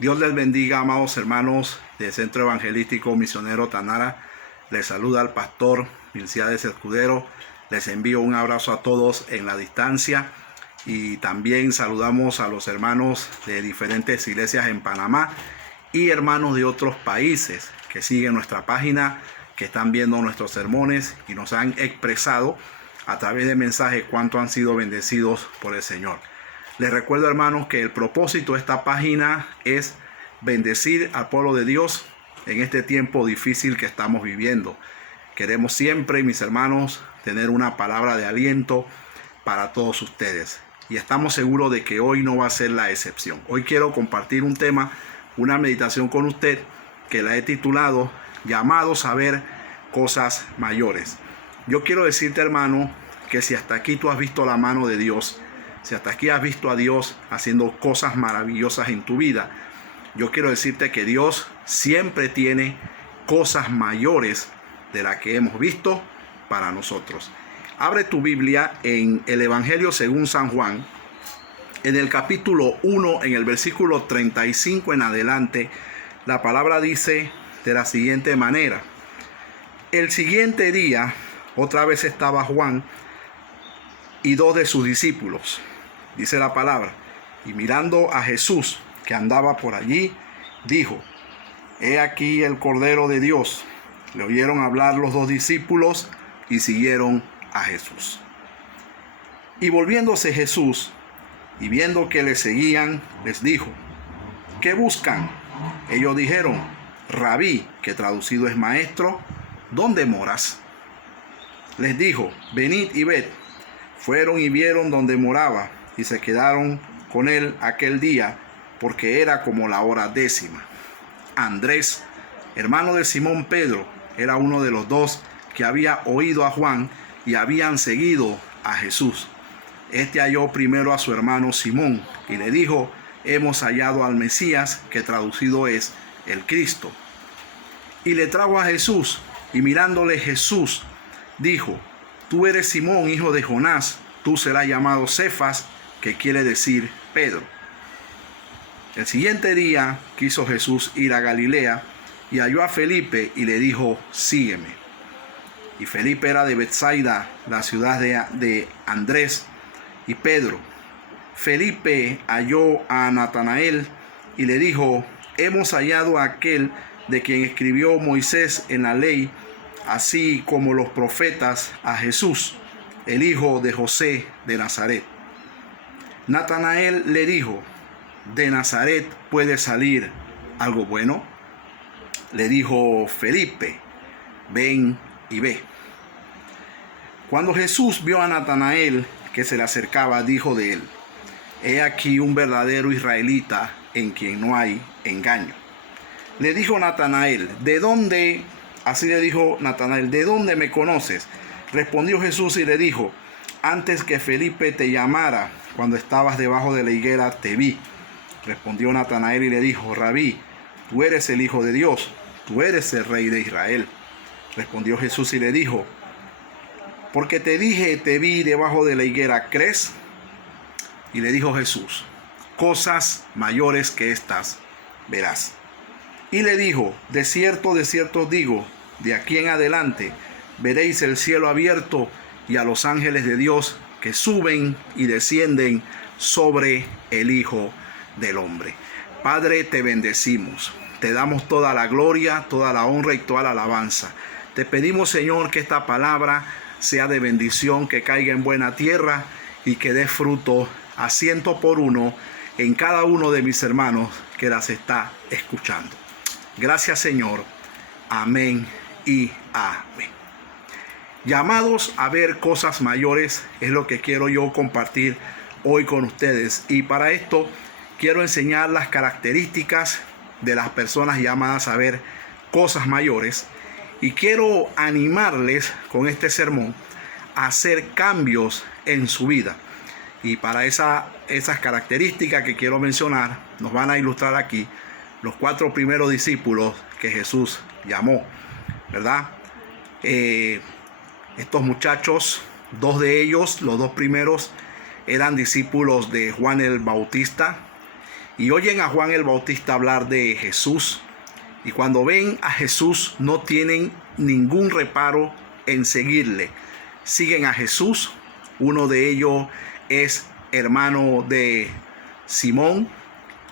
Dios les bendiga, amados hermanos del Centro Evangelístico Misionero Tanara. Les saluda el pastor Milciades Escudero. Les envío un abrazo a todos en la distancia y también saludamos a los hermanos de diferentes iglesias en Panamá y hermanos de otros países que siguen nuestra página, que están viendo nuestros sermones y nos han expresado a través de mensajes cuánto han sido bendecidos por el Señor. Les recuerdo, hermanos, que el propósito de esta página es bendecir al pueblo de Dios en este tiempo difícil que estamos viviendo. Queremos siempre, mis hermanos, tener una palabra de aliento para todos ustedes. Y estamos seguros de que hoy no va a ser la excepción. Hoy quiero compartir un tema, una meditación con usted que la he titulado Llamados a ver cosas mayores. Yo quiero decirte, hermano, que si hasta aquí tú has visto la mano de Dios, si hasta aquí has visto a Dios haciendo cosas maravillosas en tu vida, yo quiero decirte que Dios siempre tiene cosas mayores de las que hemos visto para nosotros. Abre tu Biblia en el Evangelio según San Juan, en el capítulo 1, en el versículo 35 en adelante. La palabra dice de la siguiente manera: el siguiente día, otra vez estaba Juan y dos de sus discípulos, dice la palabra, y mirando a Jesús que andaba por allí, dijo: he aquí el Cordero de Dios. Le oyeron hablar los dos discípulos y siguieron a Jesús. Y volviéndose Jesús y viendo que le seguían, les dijo: ¿qué buscan? Ellos dijeron: Rabí, que traducido es maestro, ¿dónde moras? Les dijo: venid y ved. Fueron y vieron donde moraba, y se quedaron con él aquel día, porque era como la hora 10. Andrés, hermano de Simón Pedro, era uno de los dos que había oído a Juan y habían seguido a Jesús. Este halló primero a su hermano Simón y le dijo: hemos hallado al Mesías, que traducido es el Cristo. Y le trajo a Jesús, y mirándole Jesús dijo: tú eres Simón, hijo de Jonás, tú serás llamado Cefas, que quiere decir Pedro. El siguiente día quiso Jesús ir a Galilea, y halló a Felipe y le dijo: sígueme. Y Felipe era de Betsaida, la ciudad de Andrés y Pedro. Felipe halló a Natanael y le dijo: hemos hallado a aquel de quien escribió Moisés en la ley, así como los profetas, a Jesús, el hijo de José de Nazaret. Natanael le dijo: ¿de Nazaret puede salir algo bueno? Le dijo Felipe: ven y ve. Cuando Jesús vio a Natanael que se le acercaba, dijo de él: he aquí un verdadero israelita en quien no hay engaño. Le dijo Natanael: ¿de dónde? Así le dijo Natanael: ¿de dónde me conoces? Respondió Jesús y le dijo: antes que Felipe te llamara, cuando estabas debajo de la higuera, te vi. Respondió Natanael y le dijo: Rabí, tú eres el Hijo de Dios, tú eres el Rey de Israel. Respondió Jesús y le dijo: porque te dije, te vi debajo de la higuera, ¿crees? Y le dijo Jesús: cosas mayores que estas verás. Y le dijo: de cierto os digo, de aquí en adelante veréis el cielo abierto y a los ángeles de Dios que suben y descienden sobre el Hijo del Hombre. Padre, te bendecimos, te damos toda la gloria, toda la honra y toda la alabanza. Te pedimos, Señor, que esta palabra sea de bendición, que caiga en buena tierra y que dé fruto a 100% en cada uno de mis hermanos que las está escuchando. Gracias, Señor. Amén y amén. Llamados a ver cosas mayores es lo que quiero yo compartir hoy con ustedes. Y para esto quiero enseñar las características de las personas llamadas a ver cosas mayores. Y quiero animarles con este sermón a hacer cambios en su vida. Y para esas características que quiero mencionar, nos van a ilustrar aquí los 4 primeros discípulos que Jesús llamó, ¿verdad? Estos muchachos, 2 de ellos, los 2 primeros, eran discípulos de Juan el Bautista y oyen a Juan el Bautista hablar de Jesús. Y cuando ven a Jesús no tienen ningún reparo en seguirle. Siguen a Jesús. Uno de ellos es hermano de Simón.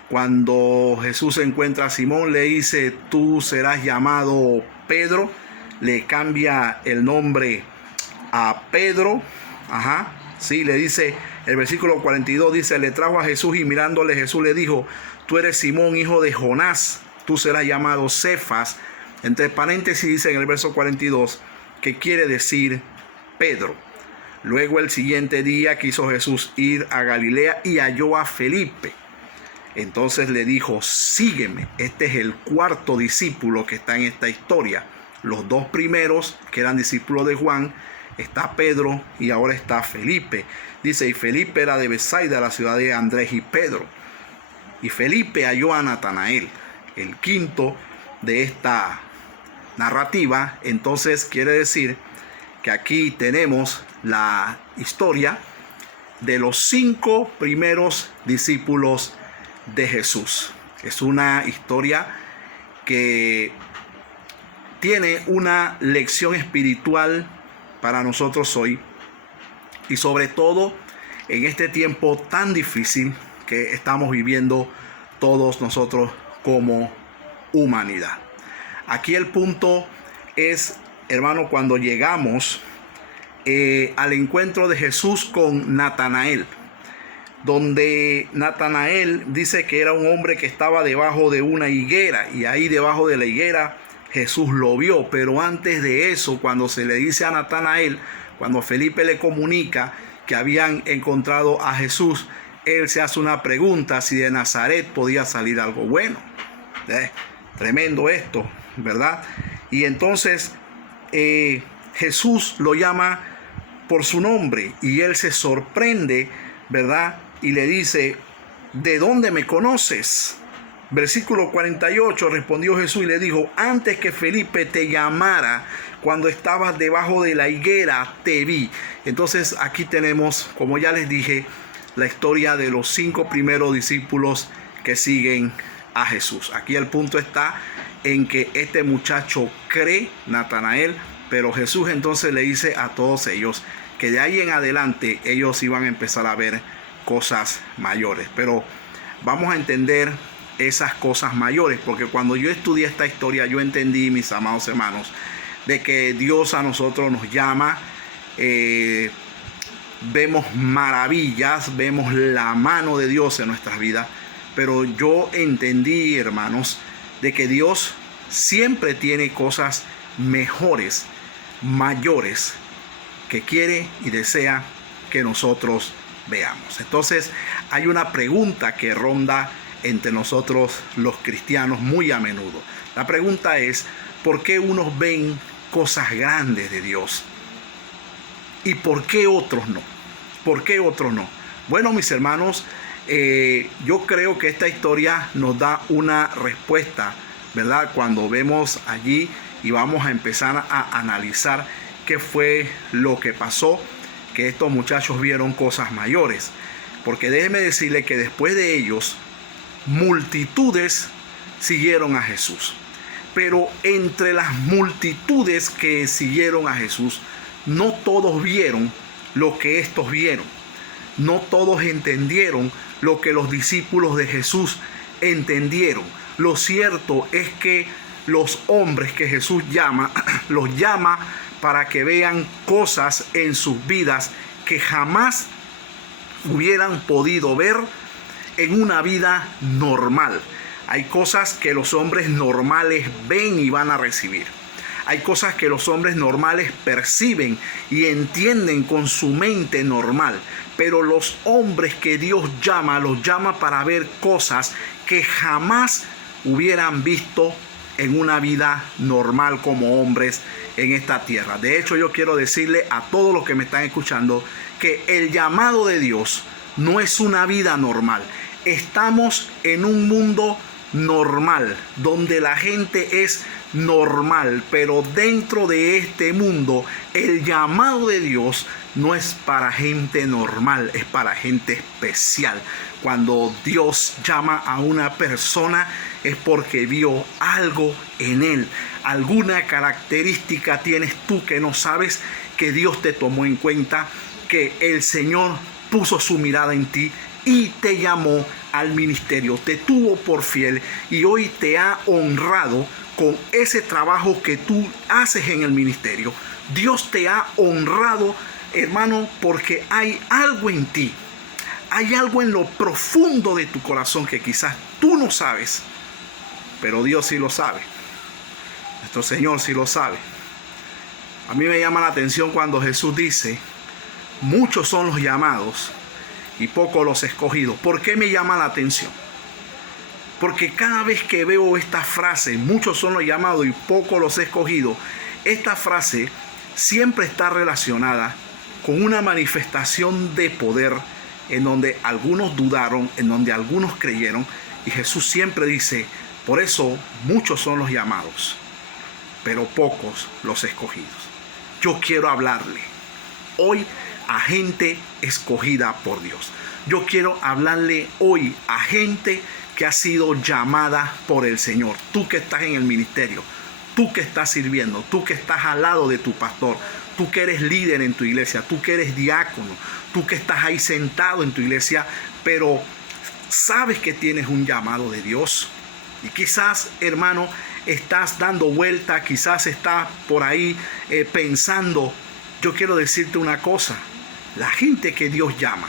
Cuando Jesús encuentra a Simón, le dice: tú serás llamado Pedro. Le cambia el nombre a Pedro. Sí, le dice, el versículo 42 dice: le trajo a Jesús y mirándole Jesús le dijo: tú eres Simón, hijo de Jonás, tú serás llamado Cefas. Entre paréntesis dice en el verso 42 que quiere decir Pedro. Luego el siguiente día quiso Jesús ir a Galilea y halló a Felipe. Entonces le dijo: sígueme. Este es el cuarto discípulo que está en esta historia. Los dos primeros, que eran discípulos de Juan, está Pedro y ahora está Felipe. Dice: y Felipe era de Betsaida, la ciudad de Andrés y Pedro. Y Felipe halló a Natanael, el quinto de esta narrativa. Entonces quiere decir que aquí tenemos la historia de los 5 primeros discípulos de Jesús. Es una historia que tiene una lección espiritual para nosotros hoy, y sobre todo en este tiempo tan difícil que estamos viviendo todos nosotros como humanidad. Aquí el punto es, hermano, cuando llegamos al encuentro de Jesús con Natanael, donde Natanael dice que era un hombre que estaba debajo de una higuera, y ahí debajo de la higuera Jesús lo vio. Pero antes de eso, cuando se le dice a Natanael, cuando Felipe le comunica que habían encontrado a Jesús, él se hace una pregunta: si de Nazaret podía salir algo bueno. Tremendo esto, ¿verdad? Y entonces Jesús lo llama por su nombre y él se sorprende, ¿verdad? Y le dice: ¿de dónde me conoces? Versículo 48, respondió Jesús y le dijo: antes que Felipe te llamara, cuando estabas debajo de la higuera, te vi. Entonces aquí tenemos, como ya les dije, la historia de los 5 primeros discípulos que siguen a Jesús. Aquí el punto está en que este muchacho cree, Natanael, pero Jesús entonces le dice a todos ellos que de ahí en adelante ellos iban a empezar a ver cosas mayores. Pero vamos a entender esas cosas mayores, porque cuando yo estudié esta historia, yo entendí, mis amados hermanos, de que Dios a nosotros nos llama, vemos maravillas, vemos la mano de Dios en nuestras vidas, pero yo entendí, hermanos, de que Dios siempre tiene cosas mejores, mayores, que quiere y desea que nosotros veamos. Entonces hay una pregunta que ronda entre nosotros los cristianos muy a menudo. La pregunta es: ¿por qué unos ven cosas grandes de Dios y por qué otros no? ¿Por qué otros no? Bueno, mis hermanos, yo creo que esta historia nos da una respuesta, ¿verdad? Cuando vemos allí y vamos a empezar a analizar qué fue lo que pasó, que estos muchachos vieron cosas mayores. Porque déjeme decirle que después de ellos, multitudes siguieron a Jesús. Pero entre las multitudes que siguieron a Jesús, no todos vieron lo que estos vieron. No todos entendieron lo que los discípulos de Jesús entendieron. Lo cierto es que los hombres que Jesús llama, los llama para que vean cosas en sus vidas que jamás hubieran podido ver en una vida normal. Hay cosas que los hombres normales ven y van a recibir. Hay cosas que los hombres normales perciben y entienden con su mente normal. Pero los hombres que Dios llama, los llama para ver cosas que jamás hubieran visto en una vida normal como hombres en esta tierra. De hecho, yo quiero decirle a todos los que me están escuchando que el llamado de Dios no es una vida normal. Estamos en un mundo normal, donde la gente es normal, pero dentro de este mundo el llamado de Dios no es para gente normal, es para gente especial. Cuando Dios llama a una persona es porque vio algo en él. Alguna característica tienes tú que no sabes, que Dios te tomó en cuenta, que el Señor puso su mirada en ti y te llamó al ministerio, te tuvo por fiel y hoy te ha honrado con ese trabajo que tú haces en el ministerio. Dios te ha honrado, hermano, porque hay algo en ti. Hay algo en lo profundo de tu corazón que quizás tú no sabes, pero Dios sí lo sabe. Nuestro Señor sí lo sabe. A mí me llama la atención cuando Jesús dice, muchos son los llamados y pocos los escogidos. ¿Por qué me llama la atención? Porque cada vez que veo esta frase, muchos son los llamados y pocos los escogidos, esta frase siempre está relacionada con una manifestación de poder en donde algunos dudaron, en donde algunos creyeron, y Jesús siempre dice, por eso muchos son los llamados, pero pocos los escogidos. Yo quiero hablarle hoy a gente escogida por Dios. Yo quiero hablarle hoy a gente que ha sido llamada por el Señor. Tú que estás en el ministerio, tú que estás sirviendo, tú que estás al lado de tu pastor, tú que eres líder en tu iglesia, tú que eres diácono, tú que estás ahí sentado en tu iglesia, pero sabes que tienes un llamado de Dios. Y quizás, hermano, estás dando vuelta, quizás estás por ahí pensando. Yo quiero decirte una cosa. La gente que Dios llama,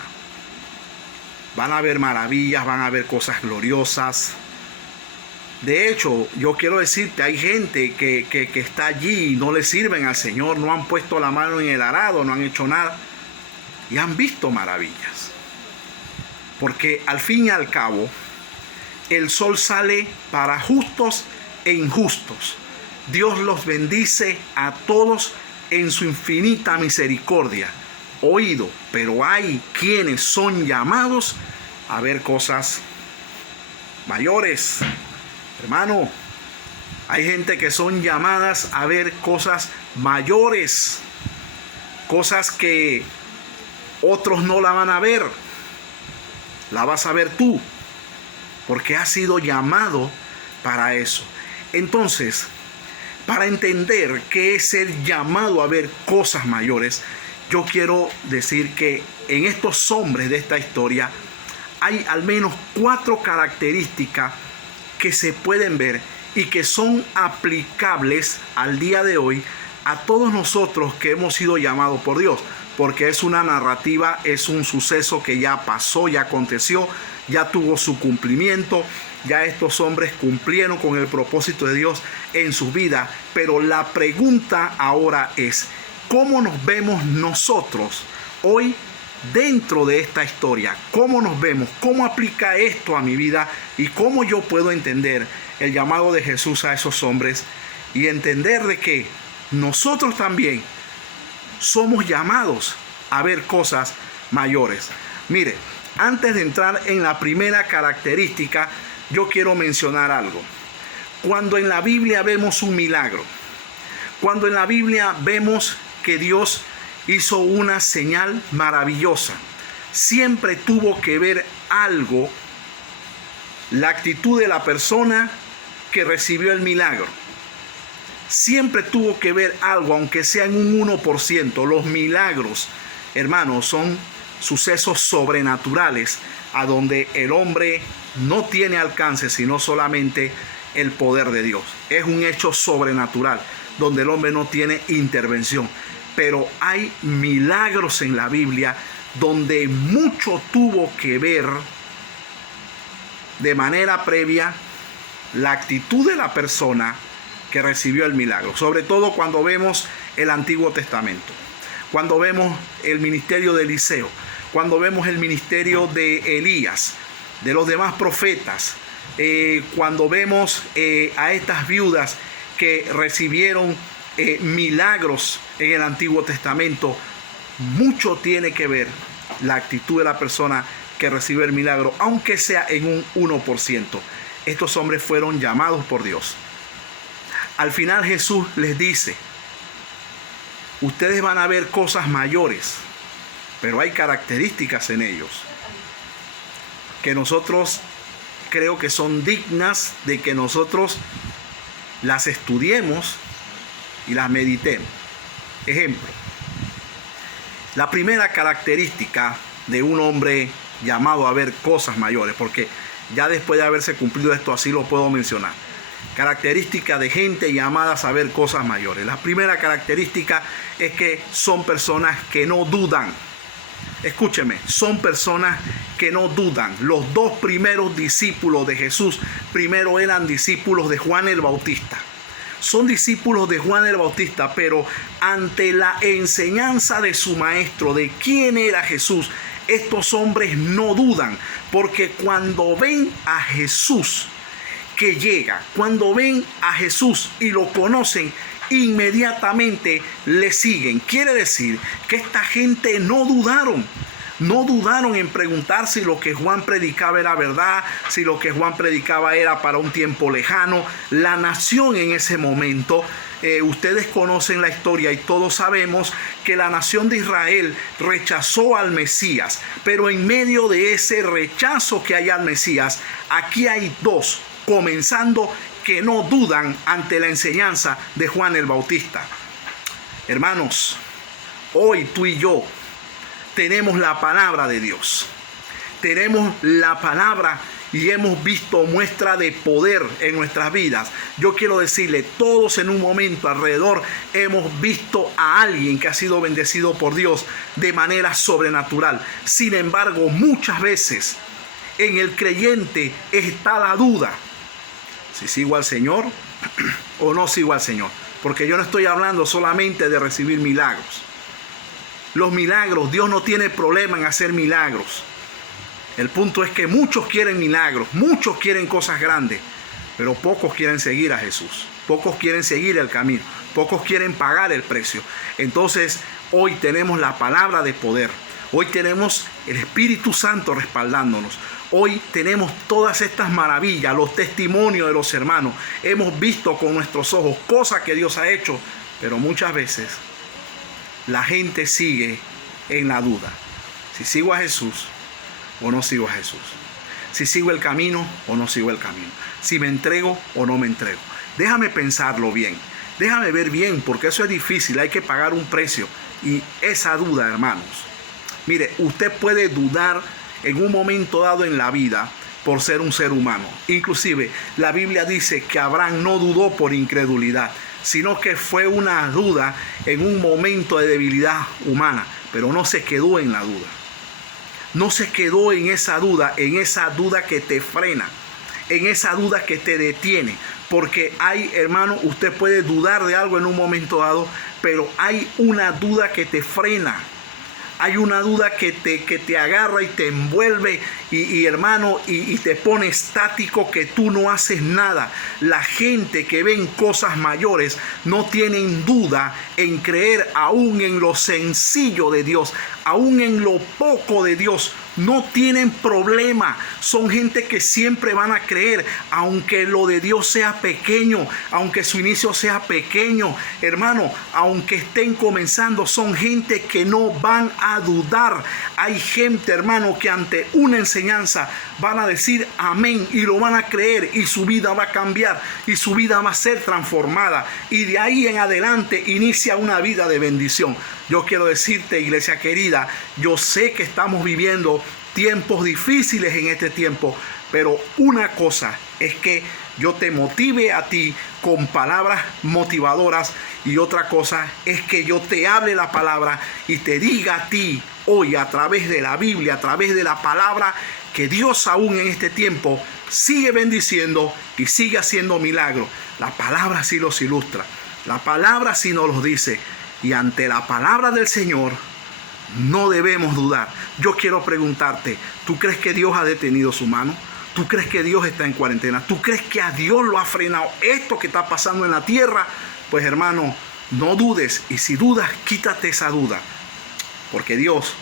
van a ver maravillas, van a ver cosas gloriosas. De hecho, yo quiero decirte, hay gente que está allí y no le sirven al Señor, no han puesto la mano en el arado, no han hecho nada y han visto maravillas. Porque al fin y al cabo, el sol sale para justos e injustos. Dios los bendice a todos en su infinita misericordia. Oído, pero hay quienes son llamados a ver cosas mayores. Hermano, hay gente que son llamadas a ver cosas mayores, cosas que otros no la van a ver, la vas a ver tú, porque has sido llamado para eso. Entonces, para entender qué es ser llamado a ver cosas mayores, yo quiero decir que en estos hombres de esta historia hay al menos 4 características que se pueden ver y que son aplicables al día de hoy a todos nosotros que hemos sido llamados por Dios, porque es una narrativa, es un suceso que ya pasó, ya aconteció, ya tuvo su cumplimiento, ya estos hombres cumplieron con el propósito de Dios en su vida. Pero la pregunta ahora es, ¿cómo nos vemos nosotros hoy dentro de esta historia? ¿Cómo nos vemos? ¿Cómo aplica esto a mi vida? ¿Y cómo yo puedo entender el llamado de Jesús a esos hombres? Y entender de que nosotros también somos llamados a ver cosas mayores. Mire, antes de entrar en la primera característica, yo quiero mencionar algo. Cuando en la Biblia vemos un milagro, cuando en la Biblia vemos que Dios hizo una señal maravillosa, siempre tuvo que ver algo, la actitud de la persona que recibió el milagro. Siempre tuvo que ver algo, aunque sea en un 1%. Los milagros, hermanos, son sucesos sobrenaturales a donde el hombre no tiene alcance, sino solamente el poder de Dios. Es un hecho sobrenatural donde el hombre no tiene intervención. Pero hay milagros en la Biblia donde mucho tuvo que ver de manera previa la actitud de la persona que recibió el milagro. Sobre todo cuando vemos el Antiguo Testamento, cuando vemos el ministerio de Eliseo, cuando vemos el ministerio de Elías, de los demás profetas, cuando vemos a estas viudas que recibieron milagros en el Antiguo Testamento, mucho tiene que ver la actitud de la persona que recibe el milagro, aunque sea en un 1%. Estos hombres fueron llamados por Dios. Al final Jesús les dice, ustedes van a ver cosas mayores, pero hay características en ellos. que nosotros creo que son dignas de que nosotros las estudiemos y las meditemos. Ejemplo, la primera característica de un hombre llamado a ver cosas mayores, porque ya después de haberse cumplido esto así lo puedo mencionar. Característica de gente llamada a saber cosas mayores. La primera característica es que son personas que no dudan. Escúcheme, son personas que no dudan. Los dos primeros discípulos de Jesús, primero eran discípulos de Juan el Bautista. Son discípulos de Juan el Bautista, pero ante la enseñanza de su maestro, de quién era Jesús, estos hombres no dudan, porque cuando ven a Jesús que llega, cuando ven a Jesús y lo conocen, inmediatamente le siguen. Quiere decir que esta gente no dudaron en preguntar si lo que Juan predicaba era verdad, si lo que Juan predicaba era para un tiempo lejano. La nación en ese momento, ustedes conocen la historia y todos sabemos que la nación de Israel rechazó al Mesías, pero en medio de ese rechazo que hay al Mesías, aquí hay dos, comenzando, que no dudan ante la enseñanza de Juan el Bautista. Hermanos, hoy tú y yo tenemos la palabra de Dios. Tenemos la palabra y hemos visto muestra de poder en nuestras vidas. Yo quiero decirle, todos en un momento alrededor hemos visto a alguien que ha sido bendecido por Dios de manera sobrenatural. Sin embargo, muchas veces en el creyente está la duda. Si sigo al Señor o no sigo al Señor. Porque yo no estoy hablando solamente de recibir milagros. Los milagros, Dios no tiene problema en hacer milagros. El punto es que muchos quieren milagros, muchos quieren cosas grandes, pero pocos quieren seguir a Jesús. Pocos quieren seguir el camino, pocos quieren pagar el precio. Entonces, hoy tenemos la palabra de poder. Hoy tenemos el Espíritu Santo respaldándonos. Hoy tenemos todas estas maravillas, los testimonios de los hermanos. Hemos visto con nuestros ojos cosas que Dios ha hecho, pero muchas veces la gente sigue en la duda. Si sigo a Jesús o no sigo a Jesús. Si sigo el camino o no sigo el camino. Si me entrego o no me entrego. Déjame pensarlo bien. Déjame ver bien, porque eso es difícil. Hay que pagar un precio. Y esa duda, hermanos. Mire, usted puede dudar en un momento dado en la vida por ser un ser humano. Inclusive la Biblia dice que Abraham no dudó por incredulidad, sino que fue una duda en un momento de debilidad humana, pero no se quedó en la duda. No se quedó en esa duda que te frena, en esa duda que te detiene. Porque hay, hermano, usted puede dudar de algo en un momento dado, pero hay una duda que te frena. Hay una duda que te agarra y te envuelve y hermano, y te pone estático, que tú no haces nada. La gente que ven cosas mayores no tienen duda en creer aún en lo sencillo de Dios, aún en lo poco de Dios. No tienen problema. Son gente que siempre van a creer, aunque lo de Dios sea pequeño, aunque su inicio sea pequeño. Hermano, aunque estén comenzando, son gente que no van a dudar. Hay gente, hermano, que ante una enseñanza van a decir amén y lo van a creer, y su vida va a cambiar y su vida va a ser transformada, y de ahí en adelante inicia una vida de bendición. Yo quiero decirte, iglesia querida, yo sé que estamos viviendo tiempos difíciles en este tiempo, pero una cosa es que yo te motive a ti con palabras motivadoras, y otra cosa es que yo te hable la palabra y te diga a ti hoy, a través de la Biblia, a través de la palabra, que Dios aún en este tiempo sigue bendiciendo y sigue haciendo milagros. La palabra sí los ilustra, la palabra sí nos los dice, y ante la palabra del Señor no debemos dudar. Yo quiero preguntarte, ¿tú crees que Dios ha detenido su mano? ¿Tú crees que Dios está en cuarentena? ¿Tú crees que a Dios lo ha frenado esto que está pasando en la tierra? Pues hermano, no dudes, y si dudas, quítate esa duda, porque Dios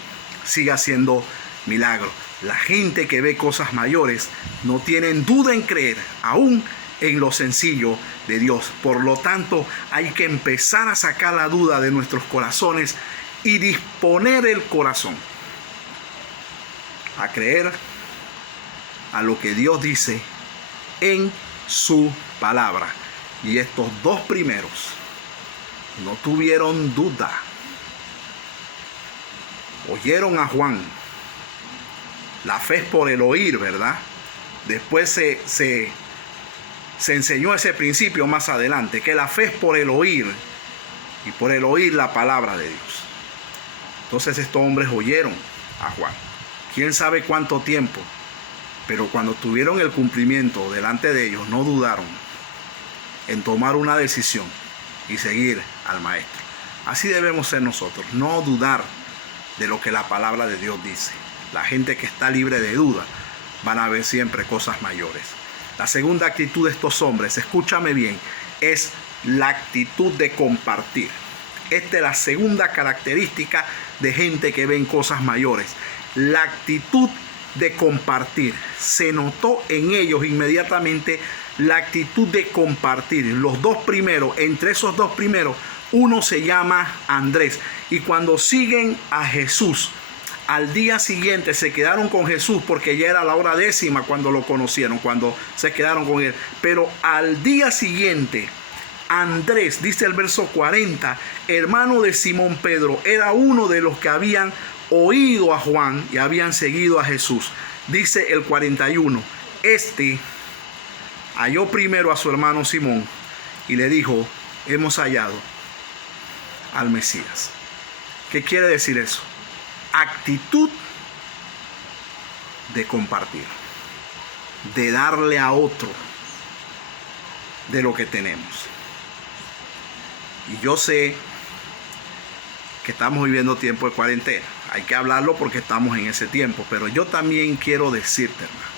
sigue haciendo milagros. La gente que ve cosas mayores no tienen duda en creer, aún en lo sencillo de Dios. Por lo tanto, hay que empezar a sacar la duda de nuestros corazones y disponer el corazón a creer a lo que Dios dice en su palabra. Y estos dos primeros no tuvieron duda. Oyeron a Juan. La fe es por el oír, ¿verdad? Después se enseñó ese principio más adelante, que la fe es por el oír, y por el oír la palabra de Dios. Entonces estos hombres oyeron a Juan. Quién sabe cuánto tiempo, pero cuando tuvieron el cumplimiento delante de ellos, no dudaron en tomar una decisión y seguir al maestro. Así debemos ser nosotros, no dudar de lo que la palabra de Dios dice. La gente que está libre de duda van a ver siempre cosas mayores. La segunda actitud de estos hombres, escúchame bien, es la actitud de compartir. Esta es la segunda característica de gente que ven cosas mayores. La actitud de compartir. Se notó en ellos inmediatamente la actitud de compartir. Los dos primeros, entre esos dos primeros, uno se llama Andrés. Y cuando siguen a Jesús, al día siguiente se quedaron con Jesús, porque ya era la hora 10 cuando lo conocieron, cuando se quedaron con él. Pero al día siguiente, Andrés, dice el verso 40, hermano de Simón Pedro, era uno de los que habían oído a Juan y habían seguido a Jesús. Dice el 41, este halló primero a su hermano Simón y le dijo, hemos hallado al Mesías. ¿Qué quiere decir eso? Actitud de compartir, de darle a otro de lo que tenemos. Y yo sé que estamos viviendo tiempo de cuarentena. Hay que hablarlo porque estamos en ese tiempo. Pero yo también quiero decirte, hermano,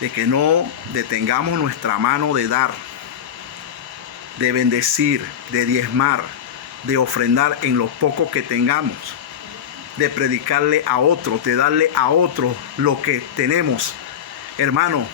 de que no detengamos nuestra mano de dar, de bendecir, de diezmar, de ofrendar en lo poco que tengamos, de predicarle a otro, de darle a otro lo que tenemos. Hermano,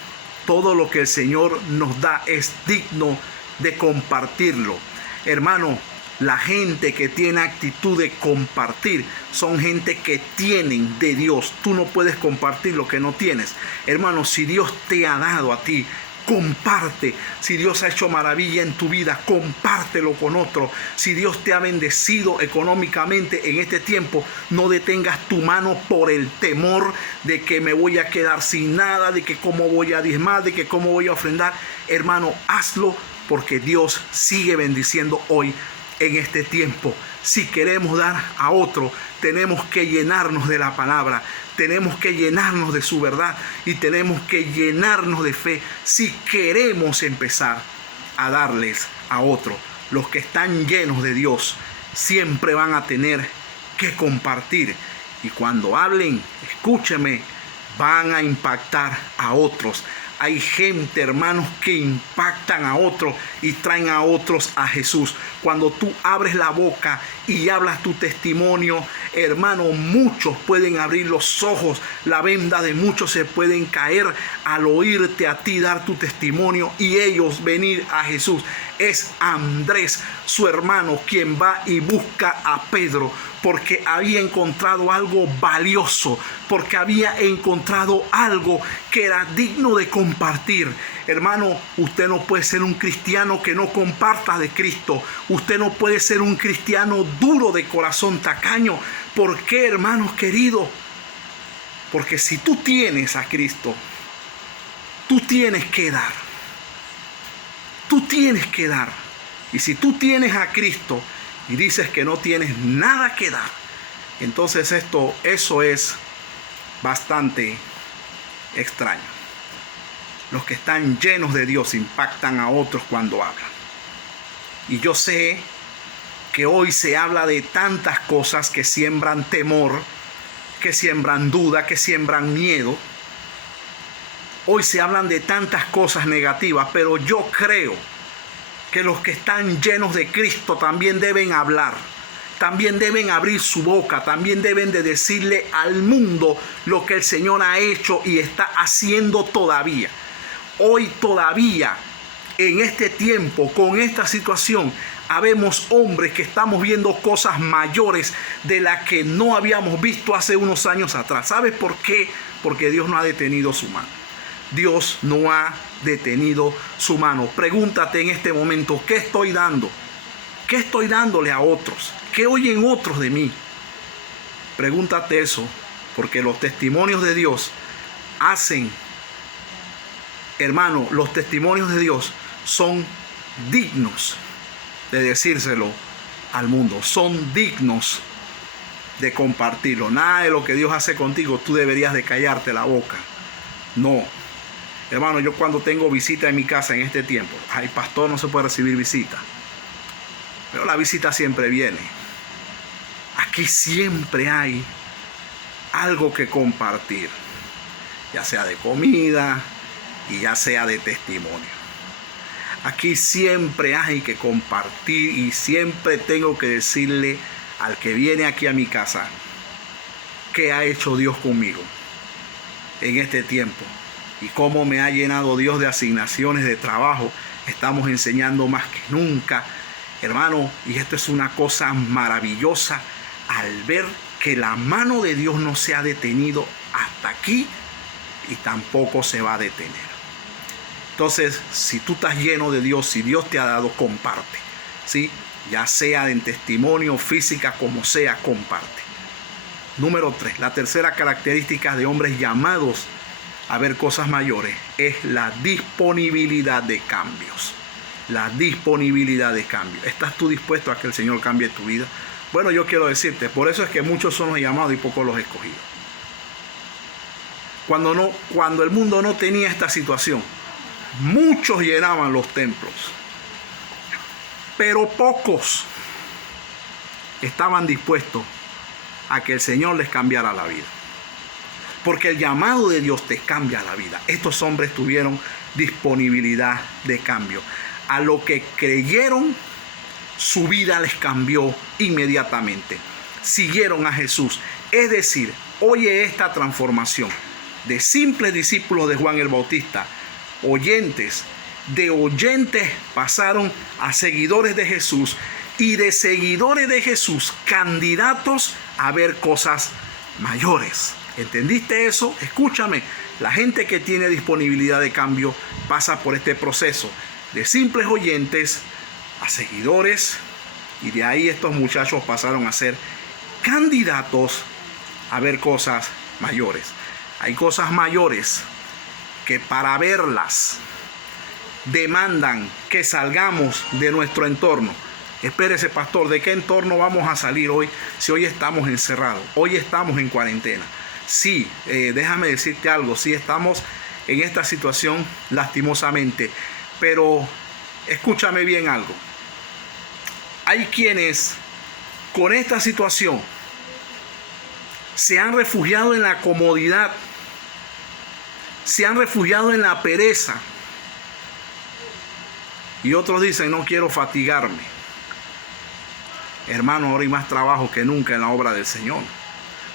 todo lo que el Señor nos da es digno de compartirlo. Hermano, la gente que tiene actitud de compartir son gente que tienen de Dios. Tú no puedes compartir lo que no tienes. Hermano, si Dios te ha dado a ti, comparte. Si Dios ha hecho maravilla en tu vida, compártelo con otro. Si Dios te ha bendecido económicamente en este tiempo, no detengas tu mano por el temor de que me voy a quedar sin nada, de que cómo voy a diezmar, de que cómo voy a ofrendar. Hermano, hazlo, porque Dios sigue bendiciendo hoy en este tiempo. Si queremos dar a otro, tenemos que llenarnos de la palabra, tenemos que llenarnos de su verdad y tenemos que llenarnos de fe si queremos empezar a darles a otro. Los que están llenos de Dios siempre van a tener que compartir, y cuando hablen, escúcheme, van a impactar a otros. Hay gente, hermanos, que impactan a otros y traen a otros a Jesús. Cuando tú abres la boca y hablas tu testimonio, hermano, muchos pueden abrir los ojos. La venda de muchos se pueden caer al oírte a ti dar tu testimonio y ellos venir a Jesús. Es Andrés, su hermano, quien va y busca a Pedro, porque había encontrado algo valioso, porque había encontrado algo que era digno de compartir. Hermano, usted no puede ser un cristiano que no comparta de Cristo. Usted no puede ser un cristiano duro de corazón, tacaño. ¿Por qué, hermanos queridos? Porque si tú tienes a Cristo, tú tienes que dar. Tú tienes que dar. Y si tú tienes a Cristo y dices que no tienes nada que dar, entonces eso es bastante extraño. Los que están llenos de Dios impactan a otros cuando hablan. Y yo sé que hoy se habla de tantas cosas que siembran temor, que siembran duda, que siembran miedo. Hoy se hablan de tantas cosas negativas, pero yo creo que los que están llenos de Cristo también deben hablar, también deben abrir su boca, también deben de decirle al mundo lo que el Señor ha hecho y está haciendo todavía. Hoy todavía, en este tiempo, con esta situación, habemos hombres que estamos viendo cosas mayores de las que no habíamos visto hace unos años atrás. ¿Sabes por qué? porque Dios no ha detenido su mano. Dios no ha detenido su mano. Pregúntate en este momento, ¿qué estoy dando? ¿Qué estoy dándole a otros? ¿Qué oyen otros de mí? Pregúntate eso, porque los testimonios de Dios hacen, hermano, los testimonios de Dios son dignos de decírselo al mundo. Son dignos de compartirlo. Nada de lo que Dios hace contigo, tú deberías de callarte la boca. No. Hermano, yo cuando tengo visita en mi casa en este tiempo, ay, pastor, no se puede recibir visita. Pero la visita siempre viene. Aquí siempre hay algo que compartir, ya sea de comida y ya sea de testimonio. Aquí siempre hay que compartir y siempre tengo que decirle al que viene aquí a mi casa qué ha hecho Dios conmigo en este tiempo y cómo me ha llenado Dios de asignaciones de trabajo. Estamos enseñando más que nunca, hermano, y esto es una cosa maravillosa al ver que la mano de Dios no se ha detenido hasta aquí y tampoco se va a detener. Entonces, si tú estás lleno de Dios, si Dios te ha dado, comparte, ¿sí? Ya sea en testimonio, física, como sea, comparte. Número 3, la tercera característica de hombres llamados a ver cosas mayores es la disponibilidad de cambios. La disponibilidad de cambios. ¿Estás tú dispuesto a que el Señor cambie tu vida? Bueno, yo quiero decirte, por eso es que muchos son los llamados y pocos los escogidos. Cuando el mundo no tenía esta situación, muchos llenaban los templos, pero pocos estaban dispuestos a que el Señor les cambiara la vida. Porque el llamado de Dios te cambia la vida. Estos hombres tuvieron disponibilidad de cambio. A lo que creyeron, su vida les cambió inmediatamente. Siguieron a Jesús. Es decir, oye esta transformación de simples discípulos de Juan el Bautista, oyentes, de oyentes pasaron a seguidores de Jesús y de seguidores de Jesús, candidatos a ver cosas mayores. ¿Entendiste eso? Escúchame, la gente que tiene disponibilidad de cambio pasa por este proceso de simples oyentes a seguidores, y de ahí estos muchachos pasaron a ser candidatos a ver cosas mayores. Hay cosas mayores que para verlas demandan que salgamos de nuestro entorno. Espérese, pastor, ¿de qué entorno vamos a salir hoy si hoy estamos encerrados? Hoy estamos en cuarentena. Sí, déjame decirte algo, sí estamos en esta situación lastimosamente, pero escúchame bien algo. Hay quienes con esta situación se han refugiado en la comodidad, se han refugiado en la pereza, y otros dicen, no quiero fatigarme. Hermano, ahora hay más trabajo que nunca en la obra del Señor.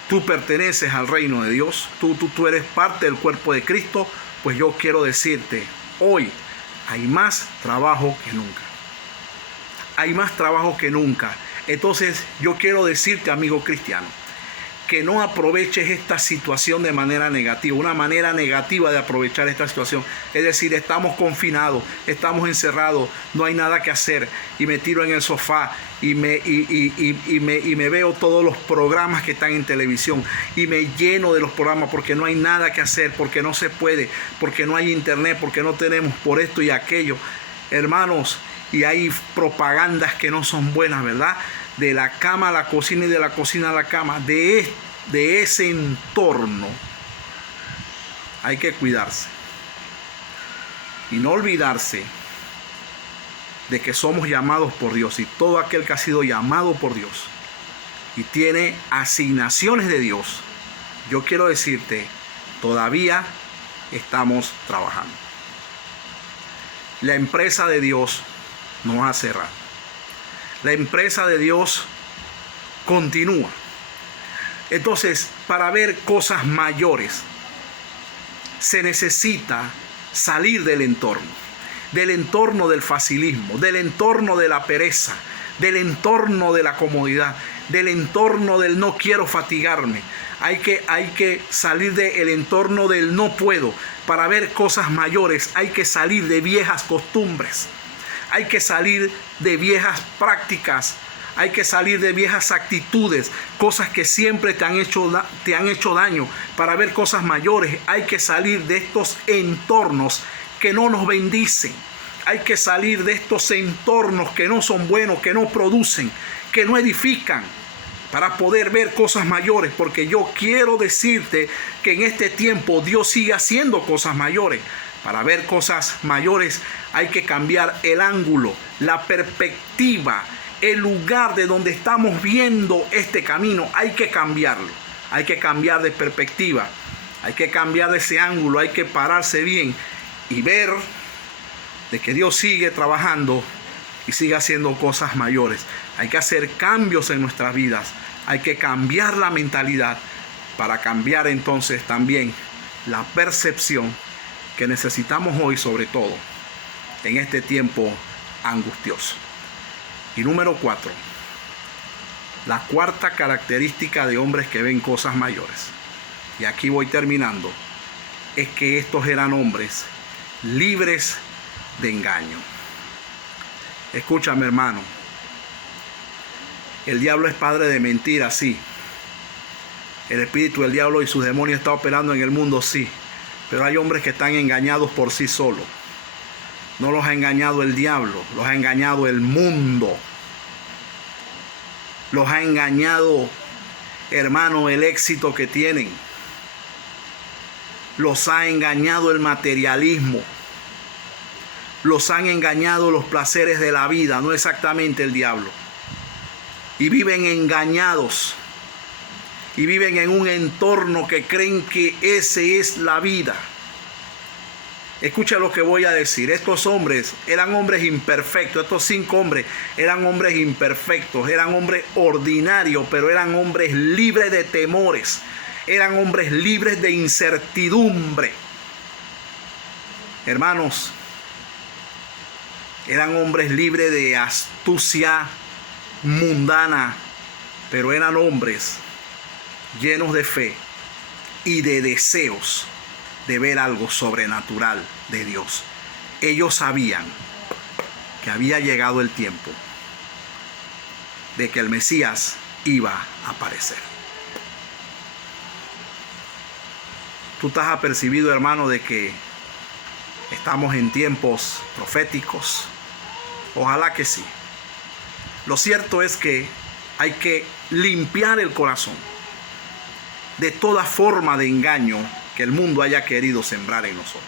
Tú perteneces al reino de Dios, tú eres parte del cuerpo de Cristo, pues yo quiero decirte, hoy hay más trabajo que nunca. Hay más trabajo que nunca. Entonces yo quiero decirte, amigo cristiano, que no aproveches esta situación de manera negativa. Una manera negativa de aprovechar esta situación es decir, estamos confinados, estamos encerrados, no hay nada que hacer, y me tiro en el sofá y me veo todos los programas que están en televisión y me lleno de los programas porque no hay nada que hacer, porque no se puede, porque no hay internet, porque no tenemos por esto y aquello. Hermanos, y hay propagandas que no son buenas, ¿verdad? De la cama a la cocina y de la cocina a la cama. De ese entorno hay que cuidarse y no olvidarse de que somos llamados por Dios, y todo aquel que ha sido llamado por Dios y tiene asignaciones de Dios, yo quiero decirte, todavía estamos trabajando. La empresa de Dios no ha cerrado. La empresa de Dios continúa. Entonces, para ver cosas mayores, se necesita salir del entorno del facilismo, del entorno de la pereza, del entorno de la comodidad, del entorno del no quiero fatigarme. Hay que salir del entorno del no puedo para ver cosas mayores. Hay que salir de viejas costumbres. Hay que salir de viejas prácticas. Hay que salir de viejas actitudes, cosas que siempre te han hecho daño, para ver cosas mayores. Hay que salir de estos entornos que no nos bendicen. Hay que salir de estos entornos que no son buenos, que no producen, que no edifican, para poder ver cosas mayores. Porque yo quiero decirte que en este tiempo Dios sigue haciendo cosas mayores. Para ver cosas mayores hay que cambiar el ángulo, la perspectiva, el lugar de donde estamos viendo este camino. Hay que cambiarlo, hay que cambiar de perspectiva, hay que cambiar de ese ángulo, hay que pararse bien y ver de que Dios sigue trabajando y sigue haciendo cosas mayores. Hay que hacer cambios en nuestras vidas, hay que cambiar la mentalidad para cambiar entonces también la percepción que necesitamos hoy, sobre todo en este tiempo angustioso. Y número 4, la cuarta característica de hombres que ven cosas mayores, y aquí voy terminando, es que estos eran hombres libres de engaño. Escúchame, hermano, el diablo es padre de mentiras, sí. El espíritu del diablo y sus demonios están operando en el mundo, sí. Pero hay hombres que están engañados por sí solos. No los ha engañado el diablo, los ha engañado el mundo. Los ha engañado, hermano, el éxito que tienen. Los ha engañado el materialismo. Los han engañado los placeres de la vida, no exactamente el diablo. Y viven engañados. Y viven en un entorno que creen que ese es la vida. Escucha lo que voy a decir. Estos hombres eran hombres imperfectos. Estos 5 hombres eran hombres imperfectos. Eran hombres ordinarios, pero eran hombres libres de temores. Eran hombres libres de incertidumbre. Hermanos, eran hombres libres de astucia mundana, pero eran hombres llenos de fe y de deseos de ver algo sobrenatural de Dios. Ellos sabían que había llegado el tiempo de que el Mesías iba a aparecer. Tú estás apercibido, hermano, de que estamos en tiempos proféticos. Ojalá que sí. Lo cierto es que hay que limpiar el corazón de toda forma de engaño que el mundo haya querido sembrar en nosotros.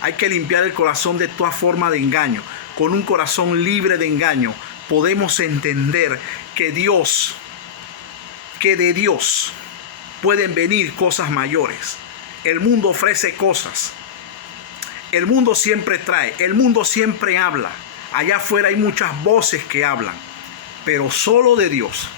Hay que limpiar el corazón de toda forma de engaño. Con un corazón libre de engaño podemos entender que de Dios pueden venir cosas mayores. El mundo ofrece cosas. El mundo siempre trae, el mundo siempre habla. Allá afuera hay muchas voces que hablan, pero solo de Dios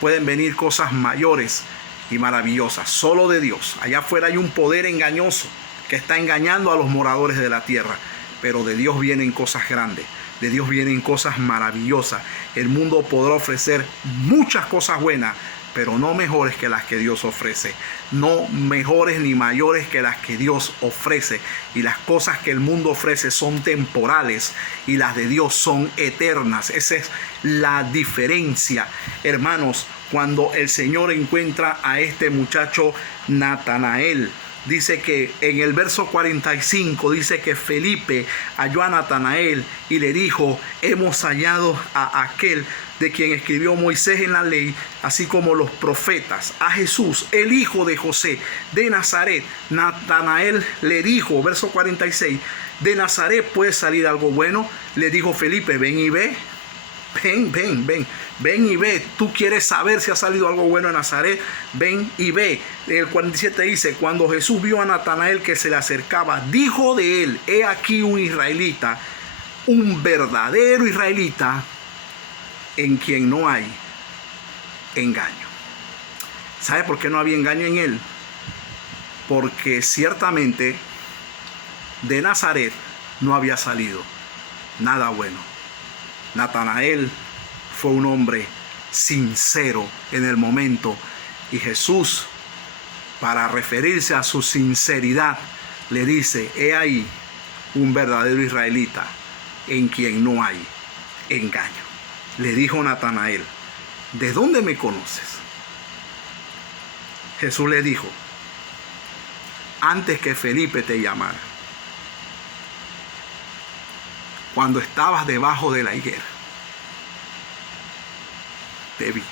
pueden venir cosas mayores y maravillosas. Solo de Dios. Allá afuera hay un poder engañoso que está engañando a los moradores de la tierra, pero de Dios vienen cosas grandes, de Dios vienen cosas maravillosas. El mundo podrá ofrecer muchas cosas buenas, pero no mejores que las que Dios ofrece, no mejores ni mayores que las que Dios ofrece. Y las cosas que el mundo ofrece son temporales y las de Dios son eternas. Esa es la diferencia, hermanos. Cuando el Señor encuentra a este muchacho Natanael, dice que en el verso 45 dice que Felipe halló a Natanael y le dijo: hemos hallado a aquel de quien escribió Moisés en la ley, así como los profetas, a Jesús, el hijo de José, de Nazaret. Natanael le dijo, verso 46, ¿de Nazaret puede salir algo bueno? Le dijo Felipe: ven y ve. Ven y ve. Tú quieres saber si ha salido algo bueno en Nazaret. Ven y ve. El 47 dice: cuando Jesús vio a Natanael que se le acercaba, dijo de él: he aquí un israelita, un verdadero israelita, en quien no hay engaño. ¿Sabe por qué no había engaño en él? Porque ciertamente de Nazaret no había salido nada bueno. Natanael fue un hombre sincero en el momento. Y Jesús, para referirse a su sinceridad, le dice: he ahí un verdadero israelita en quien no hay engaño. Le dijo Natanael: ¿de dónde me conoces? Jesús le dijo: antes que Felipe te llamara, cuando estabas debajo de la higuera, te vi.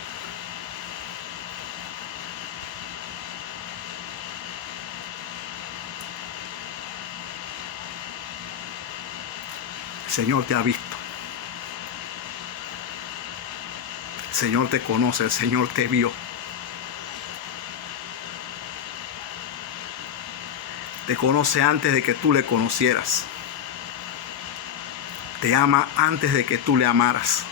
El Señor te ha visto. El Señor te conoce, el Señor te vio. Te conoce antes de que tú le conocieras. Te ama antes de que tú le amaras.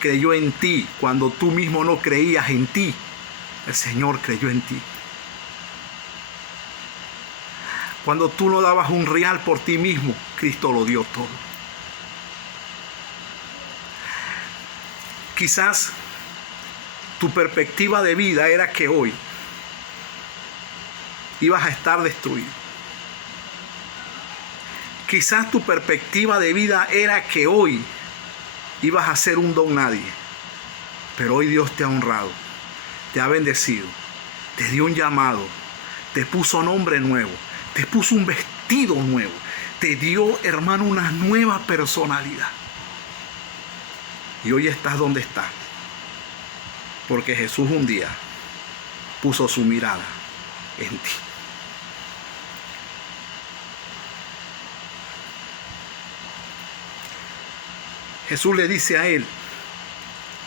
Creyó en ti cuando tú mismo no creías en ti. El Señor creyó en ti. Cuando tú no dabas un real por ti mismo, Cristo lo dio todo. Quizás tu perspectiva de vida era que hoy ibas a estar destruido. Quizás tu perspectiva de vida era que hoy ibas a ser un don nadie. Pero hoy Dios te ha honrado, te ha bendecido, te dio un llamado, te puso nombre nuevo, te puso un vestido nuevo, te dio, hermano, una nueva personalidad. Y hoy estás donde estás, porque Jesús un día puso su mirada en ti. Jesús le dice a él: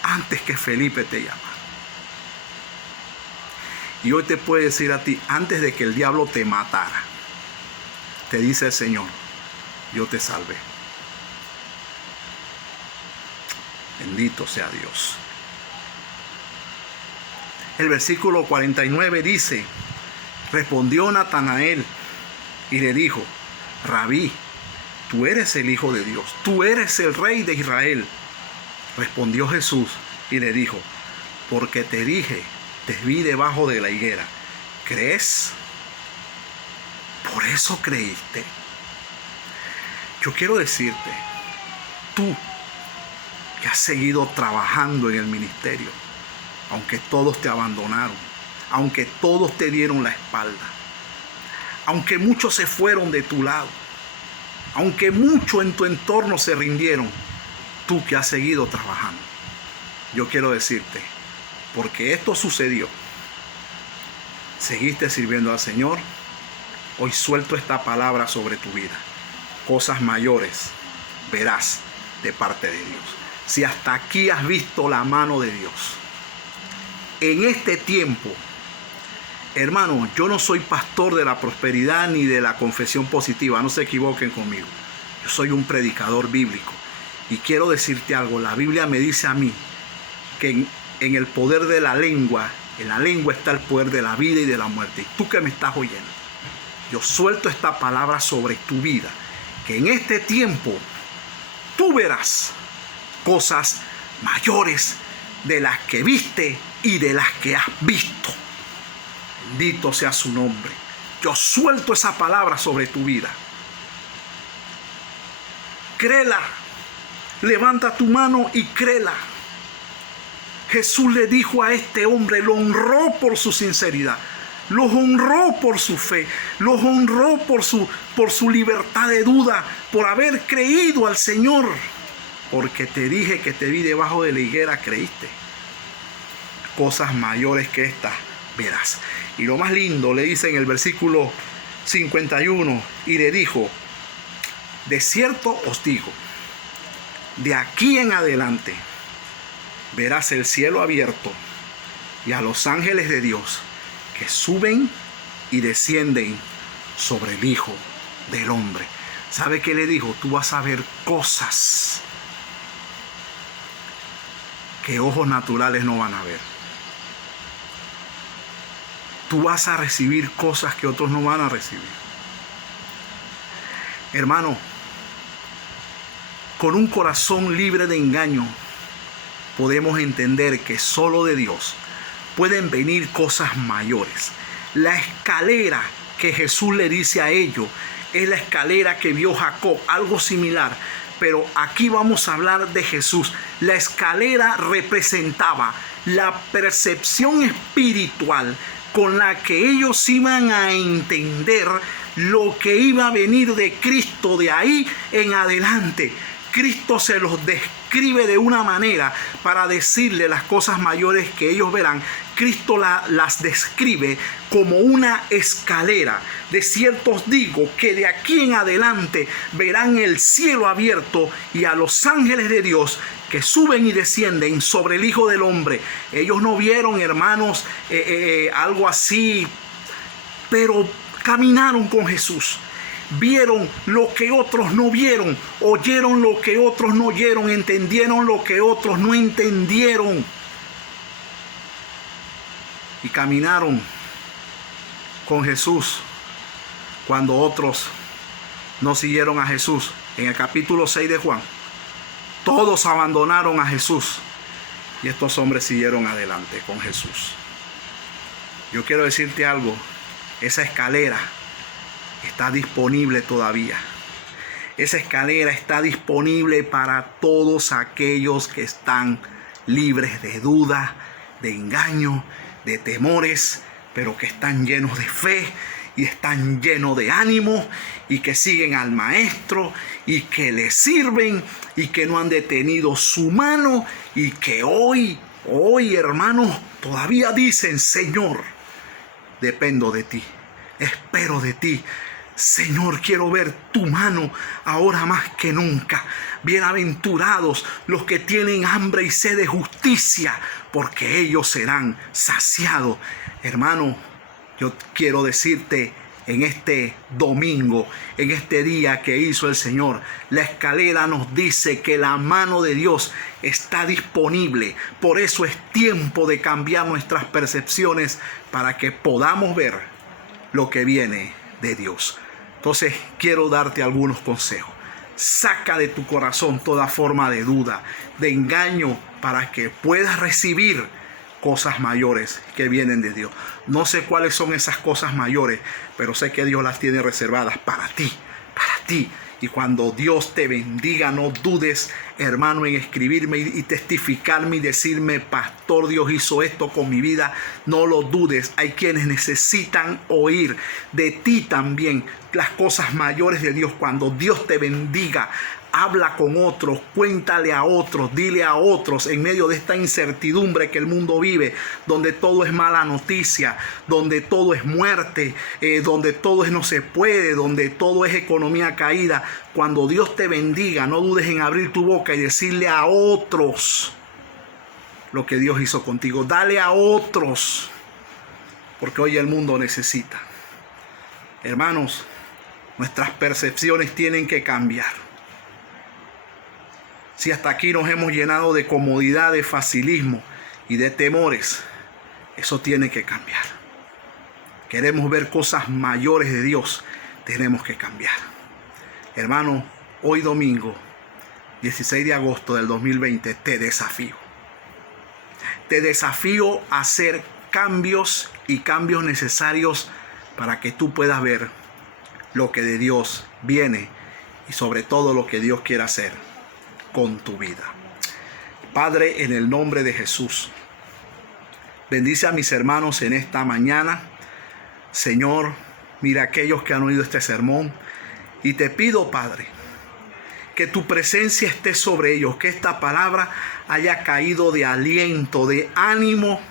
antes que Felipe te llama. Y hoy te puede decir a ti: antes de que el diablo te matara, te dice el Señor: yo te salvé. Bendito sea Dios. El versículo 49 dice: respondió Natanael y le dijo: Rabí, tú eres el Hijo de Dios, tú eres el Rey de Israel. Respondió Jesús y le dijo: porque te dije, te vi debajo de la higuera, ¿crees? Por eso creíste. Yo quiero decirte, tú que has seguido trabajando en el ministerio, aunque todos te abandonaron, aunque todos te dieron la espalda, aunque muchos se fueron de tu lado, aunque muchos en tu entorno se rindieron, tú que has seguido trabajando, yo quiero decirte, porque esto sucedió, seguiste sirviendo al Señor, hoy suelto esta palabra sobre tu vida. Cosas mayores verás de parte de Dios. Si hasta aquí has visto la mano de Dios, en este tiempo, hermano, yo no soy pastor de la prosperidad ni de la confesión positiva, no se equivoquen conmigo. Yo soy un predicador bíblico y quiero decirte algo. La Biblia me dice a mí que en el poder de la lengua, en la lengua está el poder de la vida y de la muerte. Y tú que me estás oyendo, yo suelto esta palabra sobre tu vida, que en este tiempo tú verás cosas mayores de las que viste y de las que has visto. Bendito sea su nombre. Yo suelto esa palabra sobre tu vida. Créela. Levanta tu mano y créela. Jesús le dijo a este hombre, lo honró por su sinceridad, lo honró por su fe, lo honró por su libertad de duda, por haber creído al Señor. Porque te dije que te vi debajo de la higuera, creíste. Cosas mayores que estas verás. Y lo más lindo, le dice en el versículo 51, y le dijo: de cierto os digo, de aquí en adelante verás el cielo abierto y a los ángeles de Dios que suben y descienden sobre el Hijo del Hombre. ¿Sabe qué le dijo? Tú vas a ver cosas que ojos naturales no van a ver. Tú vas a recibir cosas que otros no van a recibir. Hermano, con un corazón libre de engaño, podemos entender que solo de Dios pueden venir cosas mayores. La escalera que Jesús le dice a ellos es la escalera que vio Jacob, algo similar. Pero aquí vamos a hablar de Jesús. La escalera representaba la percepción espiritual con la que ellos iban a entender lo que iba a venir de Cristo de ahí en adelante. Cristo se los describe de una manera para decirle las cosas mayores que ellos verán. Cristo las describe como una escalera. De cierto os digo que de aquí en adelante verán el cielo abierto y a los ángeles de Dios que suben y descienden sobre el Hijo del Hombre. Ellos no vieron, hermanos, algo así, pero caminaron con Jesús. Vieron lo que otros no vieron, oyeron lo que otros no oyeron, entendieron lo que otros no entendieron. Y caminaron con Jesús cuando otros no siguieron a Jesús. En el capítulo 6 de Juan, todos abandonaron a Jesús y estos hombres siguieron adelante con Jesús. Yo quiero decirte algo, esa escalera está disponible todavía. Esa escalera está disponible para todos aquellos que están libres de duda, de engaño, de temores, pero que están llenos de fe y están llenos de ánimo y que siguen al Maestro y que le sirven y que no han detenido su mano y que hoy, hermanos, todavía dicen: Señor, dependo de ti, espero de ti. Señor, quiero ver tu mano ahora más que nunca. Bienaventurados los que tienen hambre y sed de justicia, porque ellos serán saciados. Hermano, yo quiero decirte en este domingo, en este día que hizo el Señor, la escalera nos dice que la mano de Dios está disponible. Por eso es tiempo de cambiar nuestras percepciones para que podamos ver lo que viene de Dios. Entonces quiero darte algunos consejos. Saca de tu corazón toda forma de duda, de engaño, para que puedas recibir cosas mayores que vienen de Dios. No sé cuáles son esas cosas mayores, pero sé que Dios las tiene reservadas para ti, para ti. Y cuando Dios te bendiga, no dudes, hermano, en escribirme y testificarme y decirme: pastor, Dios hizo esto con mi vida. No lo dudes. Hay quienes necesitan oír de ti también las cosas mayores de Dios. Cuando Dios te bendiga, habla con otros, cuéntale a otros, dile a otros en medio de esta incertidumbre que el mundo vive, donde todo es mala noticia, donde todo es muerte, donde todo es no se puede, donde todo es economía caída. Cuando Dios te bendiga, no dudes en abrir tu boca y decirle a otros lo que Dios hizo contigo. Dale a otros, porque hoy el mundo necesita. Hermanos, nuestras percepciones tienen que cambiar. Si hasta aquí nos hemos llenado de comodidad, de facilismo y de temores, eso tiene que cambiar. Queremos ver cosas mayores de Dios, tenemos que cambiar. Hermano, hoy domingo, 16 de agosto del 2020, te desafío. Te desafío a hacer cambios y cambios necesarios para que tú puedas ver lo que de Dios viene y sobre todo lo que Dios quiere hacer con tu vida. Padre, en el nombre de Jesús, bendice a mis hermanos en esta mañana. Señor, mira a aquellos que han oído este sermón y te pido, Padre, que tu presencia esté sobre ellos, que esta palabra haya caído de aliento, de ánimo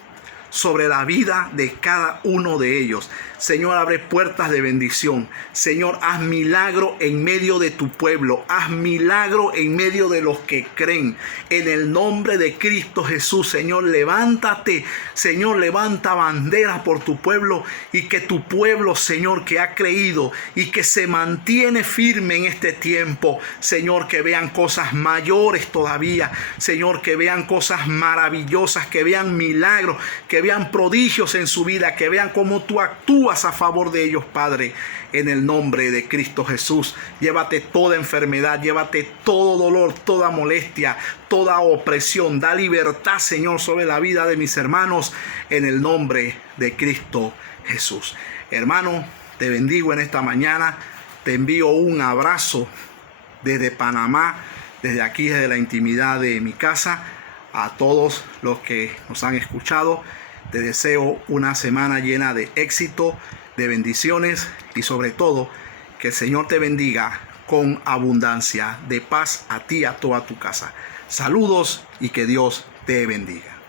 sobre la vida de cada uno de ellos. Señor, abre puertas de bendición. Señor, haz milagro en medio de tu pueblo. Haz milagro en medio de los que creen. En el nombre de Cristo Jesús, Señor, levántate. Señor, levanta bandera por tu pueblo y que tu pueblo, Señor, que ha creído y que se mantiene firme en este tiempo, Señor, que vean cosas mayores todavía. Señor, que vean cosas maravillosas, que vean milagros, que vean prodigios en su vida, que vean cómo tú actúas actúas a favor de ellos, Padre, en el nombre de Cristo Jesús. Llévate toda enfermedad, llévate todo dolor, toda molestia, toda opresión. Da libertad, Señor, sobre la vida de mis hermanos en el nombre de Cristo Jesús. Hermano, te bendigo en esta mañana. Te envío un abrazo desde Panamá, desde aquí, desde la intimidad de mi casa. A todos los que nos han escuchado, te deseo una semana llena de éxito, de bendiciones y sobre todo que el Señor te bendiga con abundancia de paz a ti y a toda tu casa. Saludos y que Dios te bendiga.